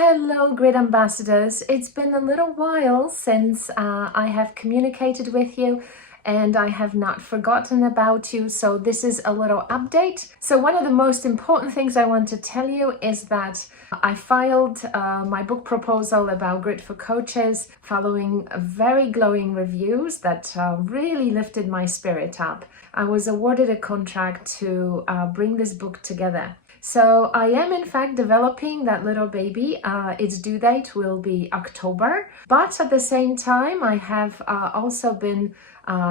Hello, Grid Ambassadors. It's been a little while since I have communicated with you and I have not forgotten about you. So this is a little update. So one of the most important things I want to tell you is that I filed my book proposal about Grid for Coaches following very glowing reviews that really lifted my spirit up. I was awarded a contract to bring this book together. So I am in fact developing that little baby. Its due date will be October, but at the same time I have also been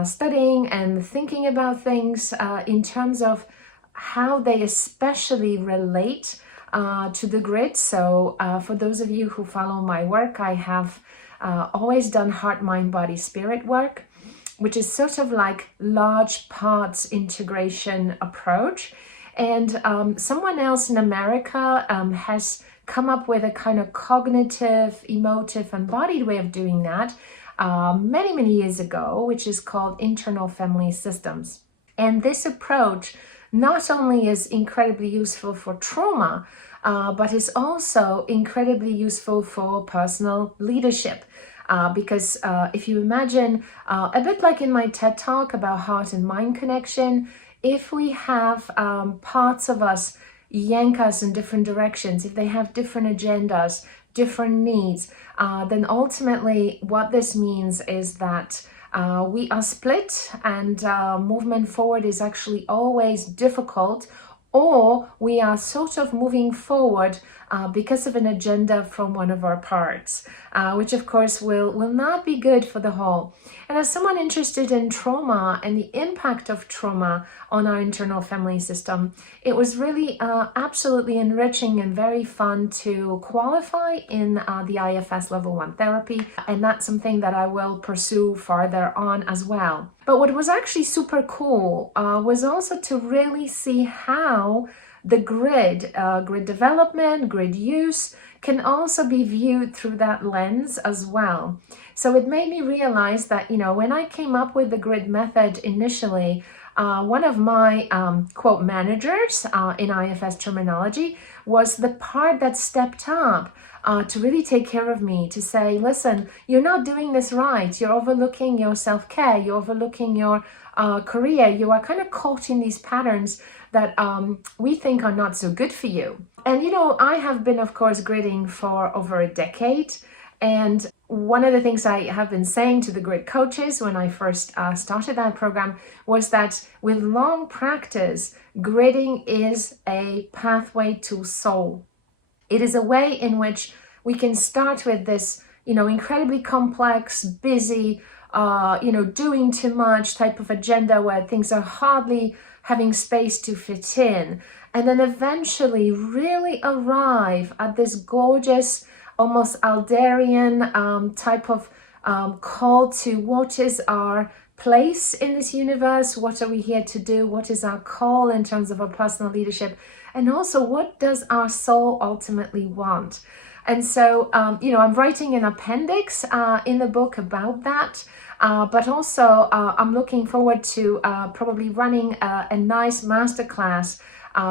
studying and thinking about things in terms of how they especially relate to the grid. So for those of you who follow my work, I have always done heart, mind, body, spirit work, which is sort of like large parts integration approach. And someone else in America has come up with a kind of cognitive, emotive, embodied way of doing that many years ago, which is called internal family systems. And this approach not only is incredibly useful for trauma, but is also incredibly useful for personal leadership. Because if you imagine, a bit like in my TED Talk about heart and mind connection, if we have parts of us yank us in different directions, if they have different agendas, different needs, then ultimately what this means is that we are split and movement forward is actually always difficult, or we are sort of moving forward because of an agenda from one of our parts, which of course will not be good for the whole. And as someone interested in trauma and the impact of trauma on our internal family system, it was really absolutely enriching and very fun to qualify in the IFS Level 1 therapy. And that's something that I will pursue further on as well. But what was actually super cool was also to really see how the grid, grid development, grid use can also be viewed through that lens as well. So it made me realize that, when I came up with the grid method initially, one of my quote managers in IFS terminology was the part that stepped up to really take care of me, to say, listen, you're not doing this right. You're overlooking your self-care. You're overlooking your career. You are kind of caught in these patterns that we think are not so good for you. And, I have been, of course, gridding for over a decade. And one of the things I have been saying to the grid coaches when I first started that program was that with long practice, gridding is a pathway to soul. It is a way in which we can start with this, incredibly complex, busy, doing too much type of agenda where things are hardly having space to fit in, and then eventually really arrive at this gorgeous, almost Alderian type of call to what is our place in this universe, what are we here to do, what is our call in terms of our personal leadership, and also what does our soul ultimately want. And so, I'm writing an appendix in the book about that, but also I'm looking forward to probably running a nice masterclass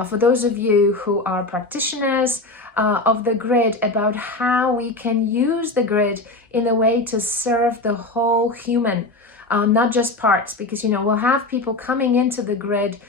for those of you who are practitioners of the grid about how we can use the grid in a way to serve the whole human, not just parts, because, we'll have people coming into the grid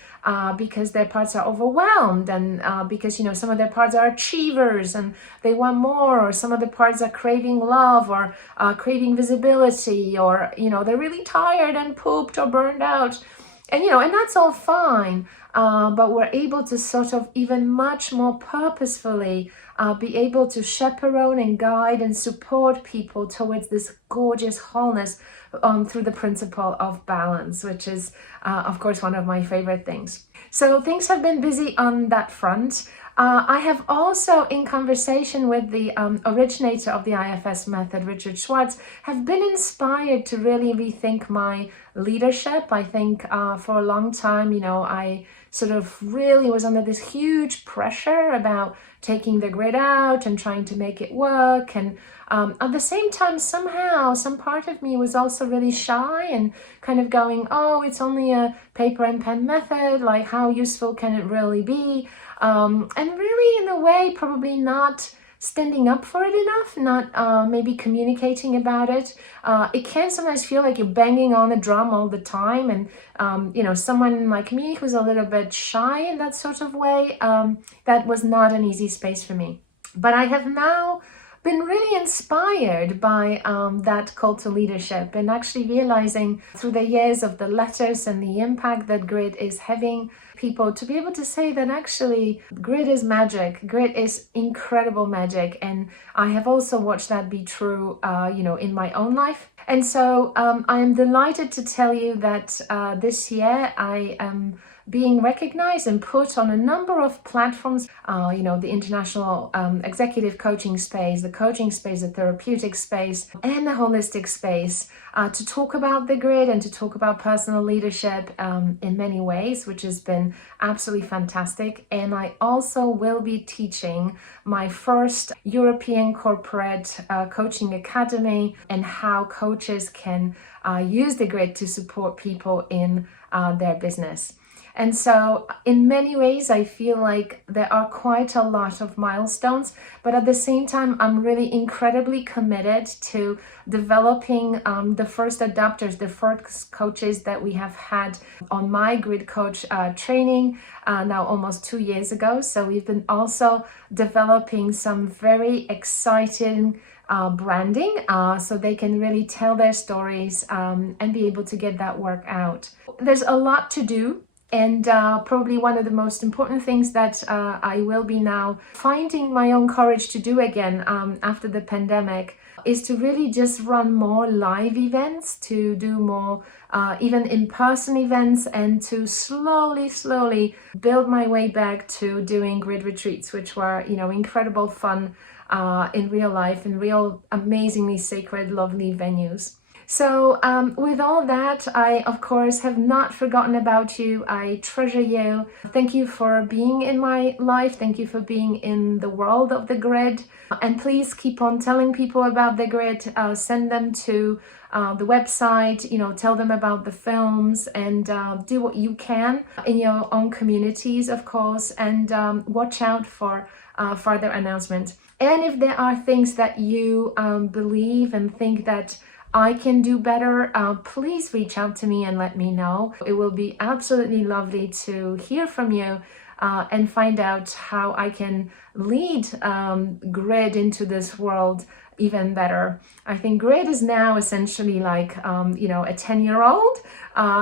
because their parts are overwhelmed and because, some of their parts are achievers and they want more, or some of the parts are craving love or craving visibility, or, they're really tired and pooped or burned out. And, and that's all fine. But we're able to sort of even much more purposefully be able to chaperone and guide and support people towards this gorgeous wholeness through the principle of balance, which is, of course, one of my favorite things. So things have been busy on that front. I have also, in conversation with the originator of the IFS method, Richard Schwartz, have been inspired to really rethink my leadership. I think for a long time, I sort of really was under this huge pressure about taking the grid out and trying to make it work. And at the same time, somehow, some part of me was also really shy and kind of going, oh, it's only a paper and pen method. Like, how useful can it really be? And really, in a way, probably not standing up for it enough, not maybe communicating about it. It can sometimes feel like you're banging on the drum all the time, and you know, someone like me who's a little bit shy in that sort of way, that was not an easy space for me. But I have now been really inspired by that call to leadership, and actually realizing through the years of the letters and the impact that Grid is having people, to be able to say that actually Grid is magic. Grid is incredible magic, and I have also watched that be true you know, in my own life. And so I am delighted to tell you that this year I am being recognized and put on a number of platforms, you know, the international executive coaching space, the coaching space, the therapeutic space, and the holistic space, to talk about the Grid and to talk about personal leadership in many ways, which has been absolutely fantastic. And I also will be teaching my first European corporate coaching academy, and how coaches can use the Grid to support people in their business. And so in many ways, I feel like there are quite a lot of milestones, but at the same time, I'm really incredibly committed to developing the first adopters, the first coaches that we have had on my Grid Coach training now almost 2 years ago. So we've been also developing some very exciting branding, so they can really tell their stories and be able to get that work out. There's a lot to do. And probably one of the most important things that I will be now finding my own courage to do again after the pandemic is to really just run more live events, to do more even in-person events, and to slowly build my way back to doing Grid retreats, which were, you know, incredible fun in real life, in real amazingly sacred, lovely venues. So with all that, I, of course, have not forgotten about you. I treasure you. Thank you for being in my life. Thank you for being in the world of the Grid. And please keep on telling people about the Grid. Send them to the website, you know, tell them about the films, and do what you can in your own communities, of course, and watch out for further announcements. And if there are things that you believe and think that I can do better, please reach out to me and let me know. It will be absolutely lovely to hear from you and find out how I can lead Grid into this world even better. I think Grid is now essentially like, you know, a 10-year-old,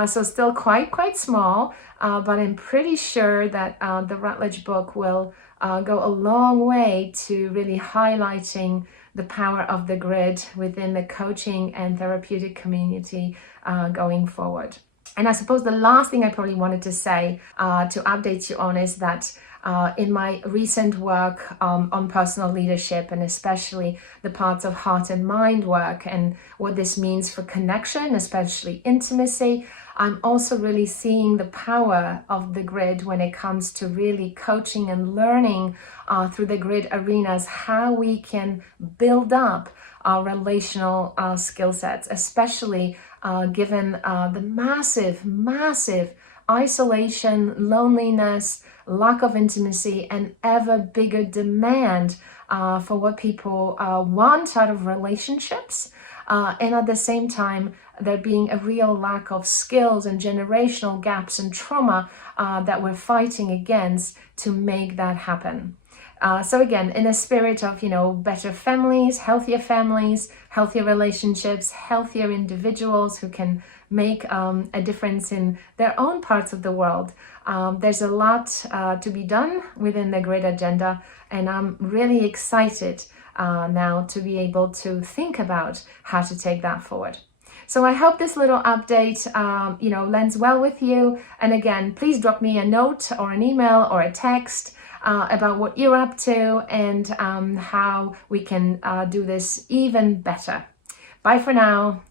so still quite small, but I'm pretty sure that the Routledge book will go a long way to really highlighting the power of the Grid within the coaching and therapeutic community going forward. And I suppose the last thing I probably wanted to say to update you on is that in my recent work on personal leadership, and especially the parts of heart and mind work and what this means for connection, especially intimacy, I'm also really seeing the power of the Grid when it comes to really coaching and learning through the Grid arenas how we can build up our relational skill sets, especially given the massive isolation, loneliness, lack of intimacy, and ever bigger demand for what people want out of relationships. And at the same time, there being a real lack of skills and generational gaps and trauma that we're fighting against to make that happen. So again, in a spirit of, you know, better families, healthier relationships, healthier individuals who can make a difference in their own parts of the world. There's a lot to be done within the Grid agenda, and I'm really excited now to be able to think about how to take that forward. So I hope this little update, you know, lands well with you. And again, please drop me a note or an email or a text about what you're up to and how we can do this even better. Bye for now.